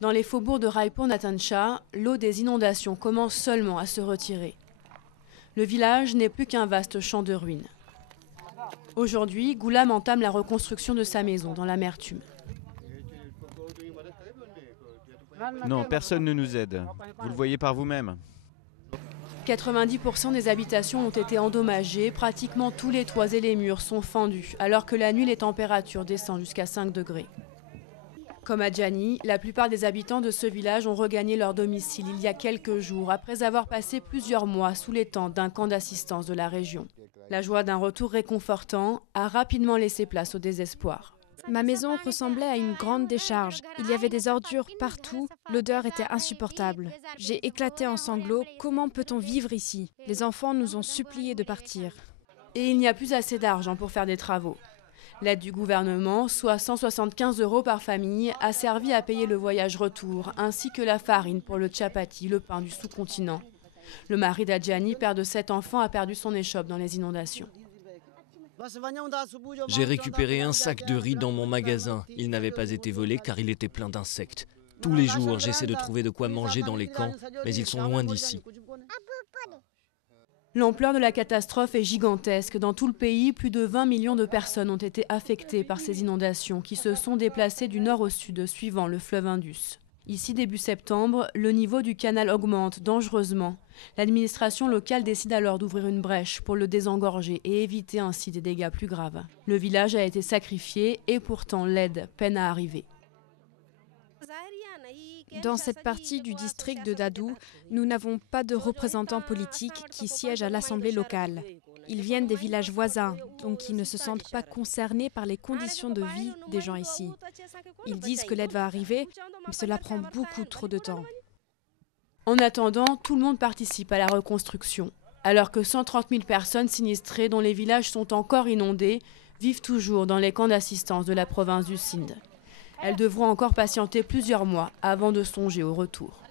Dans les faubourgs de Raipur Natancha, l'eau des inondations commence seulement à se retirer. Le village n'est plus qu'un vaste champ de ruines. Aujourd'hui, Ghulam entame la reconstruction de sa maison dans l'amertume. Non, personne ne nous aide. Vous le voyez par vous-même. 90% des habitations ont été endommagées, pratiquement tous les toits et les murs sont fendus, alors que la nuit les températures descendent jusqu'à 5 degrés. Comme à Djani, la plupart des habitants de ce village ont regagné leur domicile il y a quelques jours, après avoir passé plusieurs mois sous les tentes d'un camp d'assistance de la région. La joie d'un retour réconfortant a rapidement laissé place au désespoir. Ma maison ressemblait à une grande décharge. Il y avait des ordures partout, l'odeur était insupportable. J'ai éclaté en sanglots. Comment peut-on vivre ici? Les enfants nous ont suppliés de partir. Et il n'y a plus assez d'argent pour faire des travaux. L'aide du gouvernement, soit 175 € par famille, a servi à payer le voyage retour, ainsi que la farine pour le tchapati, le pain du sous-continent. Le mari d'Adjani, père de 7 enfants, a perdu son échoppe dans les inondations. J'ai récupéré un sac de riz dans mon magasin. Il n'avait pas été volé car il était plein d'insectes. Tous les jours, j'essaie de trouver de quoi manger dans les camps, mais ils sont loin d'ici. L'ampleur de la catastrophe est gigantesque. Dans tout le pays, plus de 20 millions de personnes ont été affectées par ces inondations qui se sont déplacées du nord au sud, suivant le fleuve Indus. Ici, début septembre, le niveau du canal augmente dangereusement. L'administration locale décide alors d'ouvrir une brèche pour le désengorger et éviter ainsi des dégâts plus graves. Le village a été sacrifié et pourtant l'aide peine à arriver. Dans cette partie du district de Dadou, nous n'avons pas de représentants politiques qui siègent à l'Assemblée locale. Ils viennent des villages voisins, donc ils ne se sentent pas concernés par les conditions de vie des gens ici. Ils disent que l'aide va arriver, mais cela prend beaucoup trop de temps. En attendant, tout le monde participe à la reconstruction. Alors que 130 000 personnes sinistrées dont les villages sont encore inondés vivent toujours dans les camps d'assistance de la province du Sindh. Elles devront encore patienter plusieurs mois avant de songer au retour.